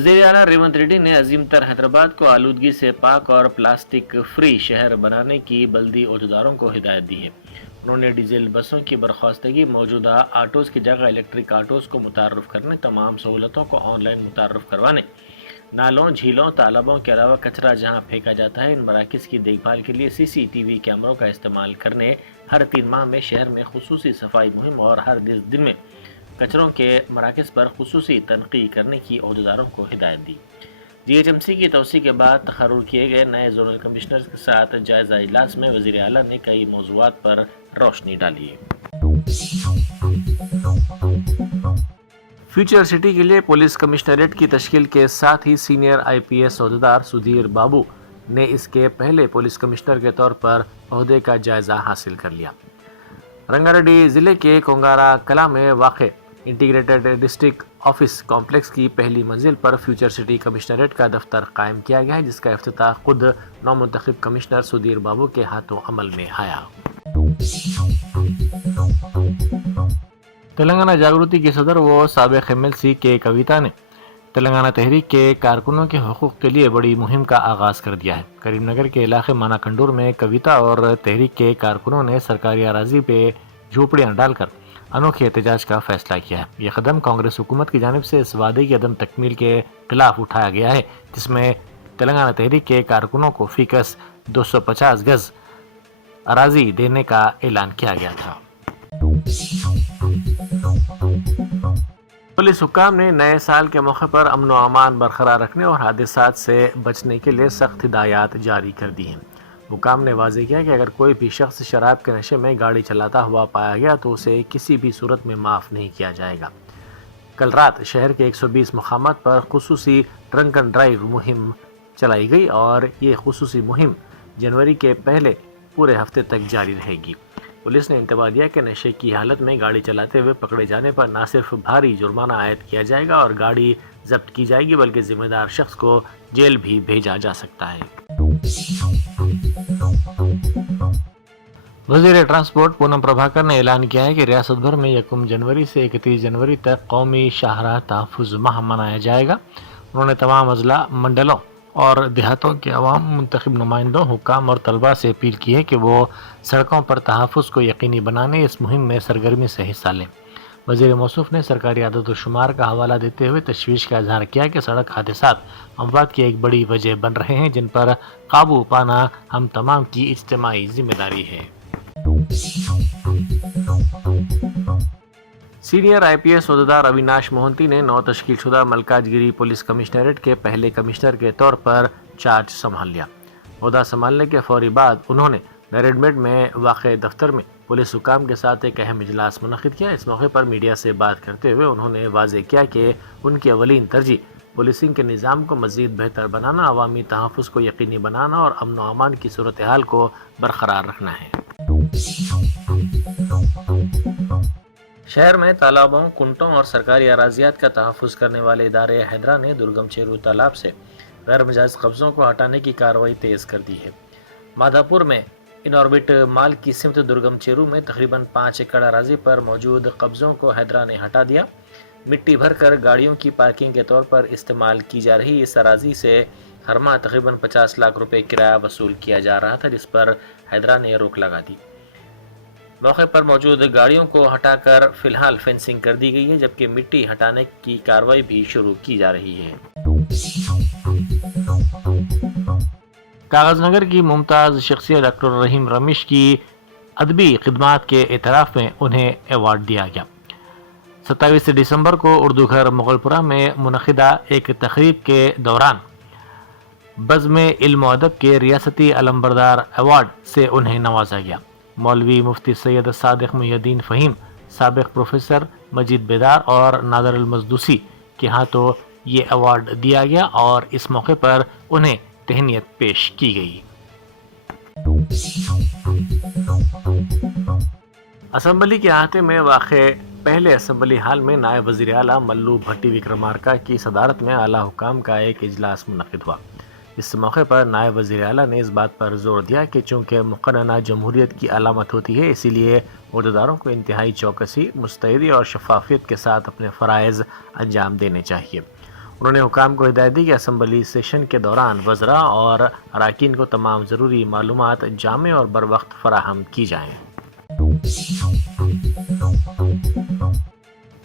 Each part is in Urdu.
وزیر اعلیٰ ریونت ریڈی نے عظیم تر حیدرآباد کو آلودگی سے پاک اور پلاسٹک فری شہر بنانے کی بلدی عہدیداروں کو ہدایت دی ہے۔ انہوں نے ڈیزل بسوں کی برخواستگی، موجودہ آٹوز کی جگہ الیکٹرک آٹوز کو متعارف کرنے، تمام سہولتوں کو آن لائن متعارف کروانے، نالوں، جھیلوں، تالابوں کے علاوہ کچرا جہاں پھینکا جاتا ہے ان مراکز کی دیکھ بھال کے لیے CCTV کیمروں کا استعمال کرنے، ہر 3 ماہ میں شہر میں خصوصی صفائی مہم اور ہر 10 دن میں کچروں کے مراکز پر خصوصی تنقیح کرنے کی عہدیداروں کو ہدایت دی۔ GHMC کی توسیع کے بعد تقرر کیے گئے نئے زونل کمشنرز کے ساتھ جائزہ اجلاس میں وزیر اعلیٰ نے کئی موضوعات پر روشنی ڈالی۔ فیوچر سٹی کے لیے پولیس کمشنریٹ کی تشکیل کے ساتھ ہی سینئر IPS عہدیدار سدھیر بابو نے اس کے پہلے پولیس کمشنر کے طور پر عہدے کا جائزہ حاصل کر لیا۔ رنگا ریڈی ضلع کے کونگارا کلا میں واقع انٹیگریٹڈ ڈسٹرکٹ آفس کمپلیکس کی پہلی منزل پر فیوچر سٹی کمشنریٹ کا دفتر قائم کیا گیا ہے، جس کا افتتاح خود نومنتخب کمشنر سدھیر بابو کے ہاتھوں عمل میں آیا۔ تلنگانہ جاگرتی کی صدر و سابق MLC کے کویتا نے تلنگانہ تحریک کے کارکنوں کے حقوق کے لیے بڑی مہم کا آغاز کر دیا ہے۔ کریم نگر کے علاقے مانا کنڈور میں کویتا اور تحریک کے کارکنوں نے سرکاری اراضی پہ جھوپڑیاں ڈال کر انوکھے احتجاج کا فیصلہ کیا ہے۔ یہ قدم کانگریس حکومت کی جانب سے اس وعدے کی عدم تکمیل کے خلاف اٹھایا گیا ہے، جس میں تلنگانہ تحریک کے کارکنوں کو فی کس 250 گز اراضی دینے کا اعلان کیا گیا تھا۔ پولیس حکام نے نئے سال کے موقع پر امن و امان برقرار رکھنے اور حادثات سے بچنے کے لیے سخت ہدایات جاری کر دی ہیں۔ حکام نے واضح کیا کہ اگر کوئی بھی شخص شراب کے نشے میں گاڑی چلاتا ہوا پایا گیا تو اسے کسی بھی صورت میں معاف نہیں کیا جائے گا۔ کل رات شہر کے 120 مقامات پر خصوصی ڈرنک اینڈ ڈرائیو مہم چلائی گئی اور یہ خصوصی مہم جنوری کے پہلے پورے ہفتے تک جاری رہے گی۔ پولیس نے انتباہ دیا کہ نشے کی حالت میں گاڑی چلاتے ہوئے پکڑے جانے پر نہ صرف بھاری جرمانہ عائد کیا جائے گا اور گاڑی ضبط کی جائے گی بلکہ ذمہ دار شخص کو جیل بھی بھیجا جا سکتا ہے۔ وزیر ٹرانسپورٹ پونم پربھاکر نے اعلان کیا ہے کہ ریاست بھر میں 1 جنوری سے 31 جنوری تک قومی شاہراہ تحفظ ماہ منایا جائے گا۔ انہوں نے تمام اضلاع، منڈلوں اور دیہاتوں کے عوام، منتخب نمائندوں، حکام اور طلباء سے اپیل کی ہے کہ وہ سڑکوں پر تحفظ کو یقینی بنانے اس مہم میں سرگرمی سے حصہ لیں۔ وزیر موصوف نے سرکاری اعداد و شمار کا حوالہ دیتے ہوئے تشویش کا اظہار کیا کہ سڑک حادثات اموات کی ایک بڑی وجہ بن رہے ہیں، جن پر قابو پانا ہم تمام کی اجتماعی ذمہ داری ہے۔ سینئر IPS عہدیدار اویناش موہنتی نے نو تشکیل شدہ ملکاج گیری پولیس کمشنریٹ کے پہلے کمشنر کے طور پر چارج سنبھال لیا۔ عہدہ سنبھالنے کے فوری بعد انہوں نے نیریڈمیڈ میں واقع دفتر میں پولیس حکام کے ساتھ ایک اہم اجلاس منعقد کیا۔ اس موقع پر میڈیا سے بات کرتے ہوئے انہوں نے واضح کیا کہ ان کی اولین ترجیح پولیسنگ کے نظام کو مزید بہتر بنانا، عوامی تحفظ کو یقینی بنانا اور امن و امان کی صورتحال کو برقرار رکھنا ہے۔ شہر میں تالابوں، کنٹوں اور سرکاری اراضیات کا تحفظ کرنے والے ادارے حیدرا نے درگم چیرو تالاب سے غیر مجاز قبضوں کو ہٹانے کی کارروائی تیز کر دی ہے۔ مادھا پور میں ان آربٹ مال کی سمت درگم چیرو میں تقریباً 5 ایکڑ اراضی پر موجود قبضوں کو حیدرا نے ہٹا دیا۔ مٹی بھر کر گاڑیوں کی پارکنگ کے طور پر استعمال کی جا رہی اس اراضی سے ہر ماہ تقریباً 50 لاکھ روپے کرایہ وصول کیا جا رہا تھا، جس پر حیدرا نے روک لگا دی۔ موقع پر موجود گاڑیوں کو ہٹا کر فی الحال فینسنگ کر دی گئی ہے، جبکہ مٹی ہٹانے کی کارروائی بھی شروع کی جا رہی ہے۔ کاغذ نگر کی ممتاز شخصیت ڈاکٹر رحیم رمیش کی ادبی خدمات کے اعتراف میں انہیں ایوارڈ دیا گیا۔ 27 دسمبر کو اردو گھر مغل پورہ میں منعقدہ ایک تقریب کے دوران بزم علم و ادب کے ریاستی علمبردار ایوارڈ سے انہیں نوازا گیا۔ مولوی مفتی سید صادق محی الدین فہیم، سابق پروفیسر مجید بیدار اور نادر المزدوسی کے ہاتھوں یہ ایوارڈ دیا گیا اور اس موقع پر انہیں تہنیت پیش کی گئی۔ اسمبلی کے احاطے میں واقع پہلے اسمبلی ہال میں نائب وزیر اعلیٰ ملو بھٹی وکرمارکا کی صدارت میں اعلیٰ حکام کا ایک اجلاس منعقد ہوا۔ اس موقع پر نائب وزیر اعلیٰ نے اس بات پر زور دیا کہ چونکہ مقننہ جمہوریت کی علامت ہوتی ہے، اسی لیے عہدیداروں کو انتہائی چوکسی، مستعدی اور شفافیت کے ساتھ اپنے فرائض انجام دینے چاہیے۔ انہوں نے حکام کو ہدایت دی کہ اسمبلی سیشن کے دوران وزراء اور اراکین کو تمام ضروری معلومات جامع اور بروقت فراہم کی جائیں۔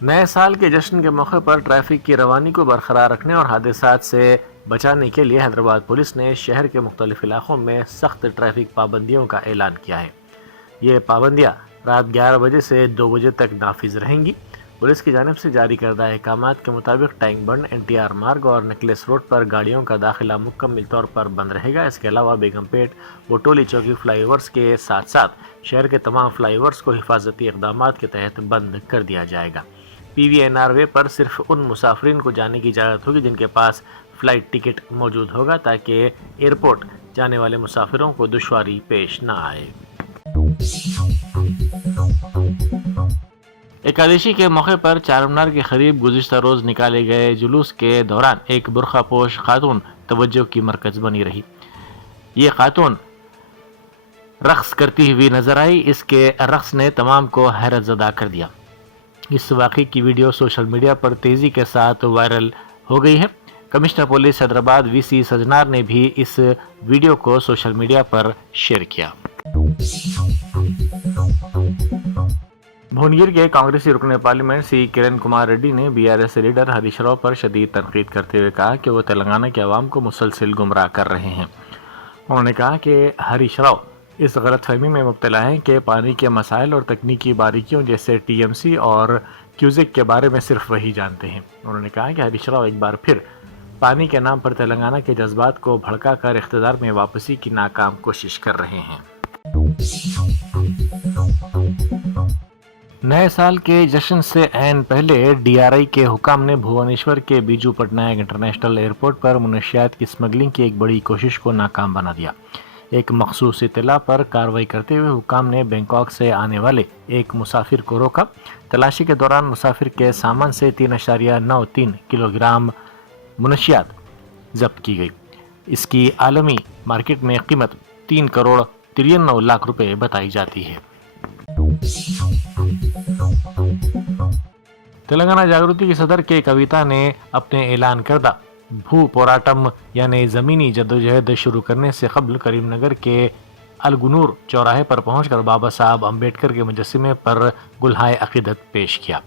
نئے سال کے جشن کے موقع پر ٹریفک کی روانی کو برقرار رکھنے اور حادثات سے بچانے کے لیے حیدرآباد پولیس نے شہر کے مختلف علاقوں میں سخت ٹریفک پابندیوں کا اعلان کیا ہے۔ یہ پابندیاں رات 11 بجے سے 2 بجے تک نافذ رہیں گی۔ پولیس کی جانب سے جاری کردہ احکامات کے مطابق ٹینک بنڈ، NTR مارگ اور نیکلس روڈ پر گاڑیوں کا داخلہ مکمل طور پر بند رہے گا۔ اس کے علاوہ بیگم پیٹ، بوٹولی چوکی فلائی اوورز کے ساتھ ساتھ شہر کے تمام فلائی اوورز کو حفاظتی اقدامات کے تحت بند کر دیا جائے گا۔ PVNR وے پر صرف ان مسافرین کو جانے کی اجازت ہوگی جن کے پاس فلائٹ ٹکٹ موجود ہوگا تاکہ ایئرپورٹ جانے والے مسافروں کو دشواری پیش نہ آئے۔ ایکادشی کے موقع پر چارمینار کے قریب گزشتہ روز نکالے گئے جلوس کے دوران ایک برقع پوش خاتون توجہ کی مرکز بنی رہی۔ یہ خاتون رقص کرتی ہوئی نظر آئی۔ اس کے رقص نے تمام کو حیرت زدہ کر دیا۔ اس واقعے کی ویڈیو سوشل میڈیا پر تیزی کے ساتھ وائرل ہو گئی ہے۔ کمشنر پولیس حیدرآباد VC سجنار نے بھی اس ویڈیو کو سوشل میڈیا پر شیئر کیا۔ بھونگیر کے کانگریسی رکن پارلیمنٹ سی کرن کمار ریڈی نے BRS لیڈر ہریش راؤ پر شدید تنقید کرتے ہوئے کہا کہ وہ تلنگانہ کے عوام کو مسلسل گمراہ کر رہے ہیں۔ انہوں نے کہا کہ ہریش راؤ اس غلط فہمی میں مبتلا ہیں کہ پانی کے مسائل اور تکنیکی باریکیوں جیسے TMC اور کیوزک کے بارے میں صرف وہی جانتے ہیں۔ انہوں نے کہا کہ ہریش راؤ ایک بار پھر پانی کے نام پر تلنگانہ کے جذبات کو بھڑکا کر اقتدار میں واپسی کی ناکام کوشش کر رہے ہیں۔ نئے سال کے جشن سے عین پہلے DRI کے حکام نے بھوونیشور کے بیجو پٹنائک انٹرنیشنل ایئرپورٹ پر منشیات کی اسمگلنگ کی ایک بڑی کوشش کو ناکام بنا دیا۔ ایک مخصوص اطلاع پر کارروائی کرتے ہوئے حکام نے بینکاک سے آنے والے ایک مسافر کو روکا۔ تلاشی کے دوران مسافر کے سامان سے 3.93 کلو گرام منشیات ضبط کی گئی۔ اس کی عالمی مارکیٹ میں قیمت 3.93 کروڑ روپے بتائی جاتی ہے۔ تلنگانہ جاگرتی کی صدر کے کویتا نے اپنے اعلان کردہ بھو پوراٹم یعنی زمینی جدوجہد شروع کرنے سے قبل کریم نگر کے الگنور چوراہے پر پہنچ کر بابا صاحب امبیڈکر کے مجسمے پر گلہائے عقیدت پیش کیا۔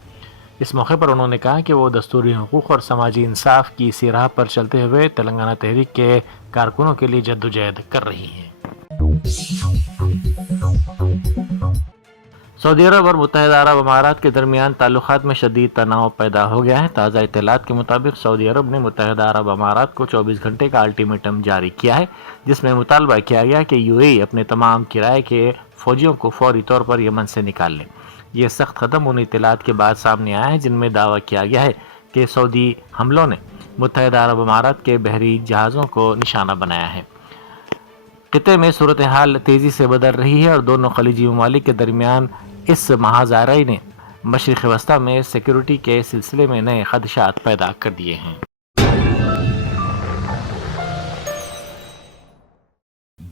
اس موقع پر انہوں نے کہا کہ وہ دستوری حقوق اور سماجی انصاف کی اسی راہ پر چلتے ہوئے تلنگانہ تحریک کے کارکنوں کے لیے جدوجہد کر رہی ہیں۔ سعودی عرب اور متحدہ عرب امارات کے درمیان تعلقات میں شدید تناؤ پیدا ہو گیا ہے۔ تازہ اطلاعات کے مطابق سعودی عرب نے متحدہ عرب امارات کو 24 گھنٹے کا الٹیمیٹم جاری کیا ہے، جس میں مطالبہ کیا گیا کہ UAE اپنے تمام کرائے کے فوجیوں کو فوری طور پر یمن سے نکال لے۔ یہ سخت قدم ان اطلاعات کے بعد سامنے آیا ہے جن میں دعویٰ کیا گیا ہے کہ سعودی حملوں نے متحدہ عرب امارات کے بحری جہازوں کو نشانہ بنایا ہے۔ خطے میں صورتحال تیزی سے بدل رہی ہے اور دونوں خلیجی ممالک کے درمیان اس مہاجرے نے مشرق وسطی میں سیکیورٹی کے سلسلے میں نئے خدشات پیدا کر دیے ہیں۔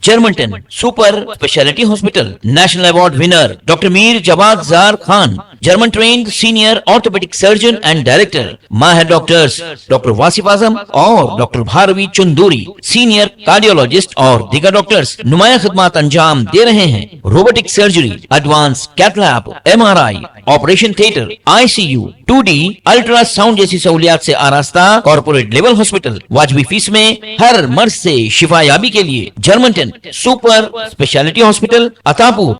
جرمنٹن super speciality hospital national award winner doctor Mir Jawad Zar Khan, German trained senior orthopaedic surgeon and director, ماہر ڈاکٹرز ڈاکٹر واصف اعظم اور doctor Bharavi Chandori, senior cardiologist اور دیگر ڈاکٹرز نمایاں خدمات انجام دے رہے ہیں۔ Robotic surgery, advance cath lab, MRI، operation theatre, ICU، 2D ultrasound جیسی سہولیات سے آراستہ کارپوریٹ لیول ہاسپٹل، واجبی فیس میں ہر مرض سے شفا یابی کے لیے جرمنٹن سپر اسپیشلٹی ہاسپٹل، عطاپور۔